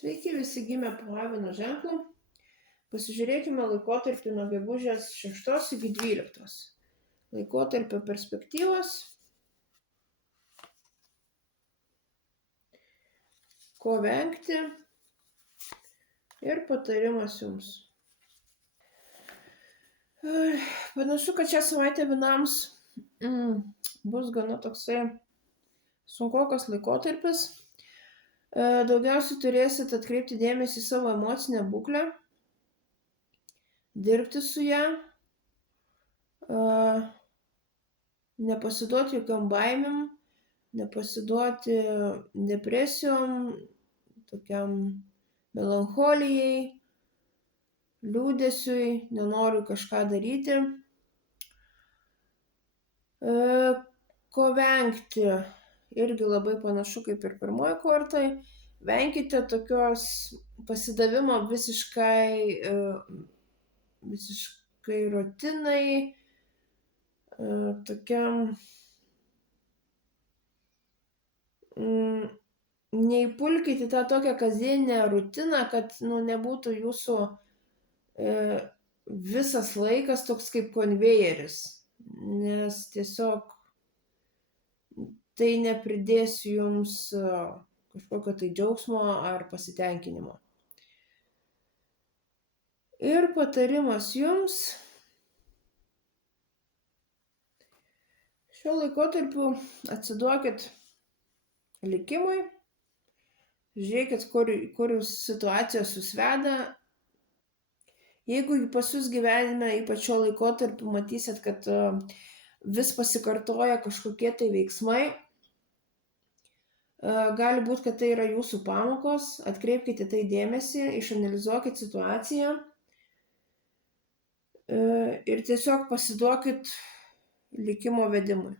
Sveiki visi gimę po avino ženklu. Pasižiūrėkime laikotarpį nuo gegužės 6 iki 12. Laikotarpio perspektyvos. Ko vengti. Ir patarimas jums. Panašu, kad šią savaitę avinams bus gana toksai sunkokas laikotarpis. Daugiausiai turėsit atkreipti dėmesį į savo emocinę būklę, dirbti su ją, nepasiduoti jokiom baimėm, nepasiduoti depresijom, tokiam melancholijai, liūdesiui, nenoriu kažką daryti. Ko vengti? Irgi labai panašu kaip ir pirmoji kortai. Venkite tokios pasidavimo visiškai rutinai, tokiam neįpulkite tą tokią kasdieninę rutiną, kad nebūtų jūsų visas laikas toks kaip konvejeris, nes tiesiog tai nepridės jums kažkokio tai džiaugsmo ar pasitenkinimo. Ir patarimas jums. Šiuo laikotarpiu atsiduokit likimui, žiūrėkit, kur situacijos jūs veda. Jeigu pas jūs gyvenime, ypač šio laikotarpiu, matysit, kad vis pasikartoja kažkokie tai veiksmai, gali būti, kad tai yra jūsų pamokos, atkreipkite tai dėmesį, išanalizuokit situaciją ir tiesiog pasiduokit likimo vedimui.